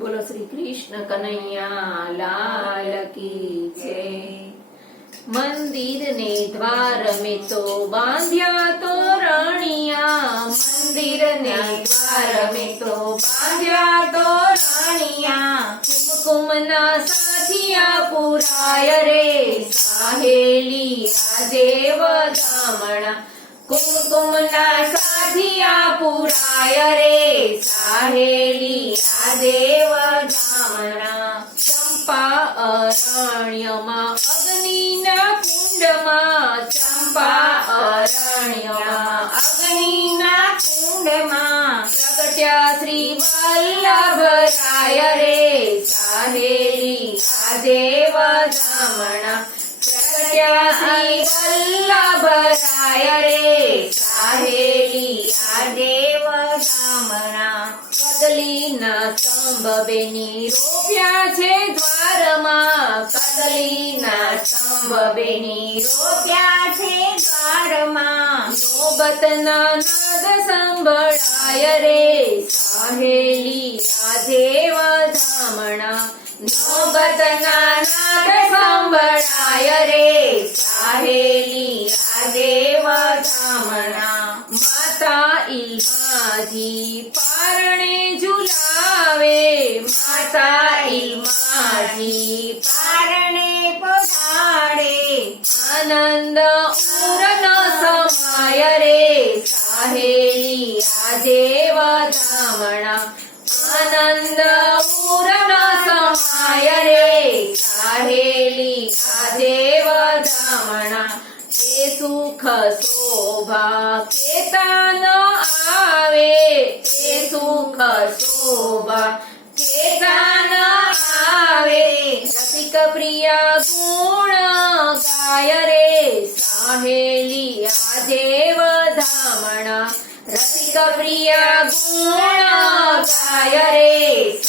બોલો શ્રી કૃષ્ણ કનૈયા લાલ કી જય। મંદિર ને દ્વાર મેં તો બાંધ્યા તોરણિયા, મંદિર ને દ્વાર મેં તો બાંધ્યા તોરણિયા। કુમકુમ ના સાથિયા પુરાય રે સાહેલી આ દેવ ધામણા, કુમકુમ ના સાથિયા પુરાય રે સાહેલી આ દેવ ધામણા। ચંપા અરણ્યમાં અગ્નિના કુંડમાં, ચંપા અરણ્યમાં અગ્નિના કુંડમાં પ્રગટ્યા શ્રી વલ્લભરાય રે સાહેલી આ દેવ ધામણા। પ્રગટ્યા શ્રી વલ્લભરાય રે સાહેલી આ દેવ ધામણા। કદલીના સ્તંભ બેની રોપ્યા છે દ્વારમાં, કદલીના સ્તંભ બેની રોપ્યા છે દ્વારમાં। નોબતના નાદ સંભળાય રે સાહેલી આ દેવ ધામણા, નોબતના નાદ સંભળાય રે સાહેલી આ દેવ ધામણા। માતા ઈલમાજી પારણે ઝુલાવે, માતા ઈલમાજી પારણે પધારે, આનંદ ઉરન સમાય રે સાહેલી આ દેવ ધામણા, આનંદ ઉરન સમાય રે સાહેલી આ દેવ ધામણા। એ સુખ શોભા કેતા ન આવે, એ સુખ શોભા કેતા ન આવે, રસિક પ્રિયા ગુણ ગાય રે સાહેલી આ દેવ ધામણા, રસિક પ્રિયા ગુણ ગાય રે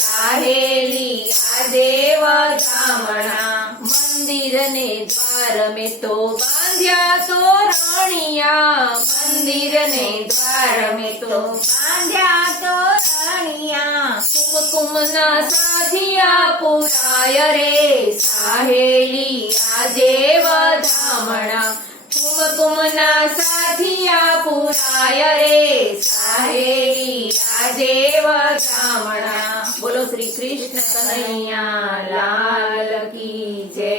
સાહેલી આ દેવ ધામણા। મંદિર ને દ્વાર મેં તો બાંધ્યા તોરણિયા, મંદિર ને દ્વાર મેં તો બાંધ્યા તોરણિયા। કુમકુમ ના સાથિયા પુરાય રે સાહેલી આ દેવ ધામણા, કુમકુમ ના સાથિયા પુરાય રે સાહેલી આ દેવ ધામણા। બોલો શ્રી કૃષ્ણ કનૈયા લાલ કી જય।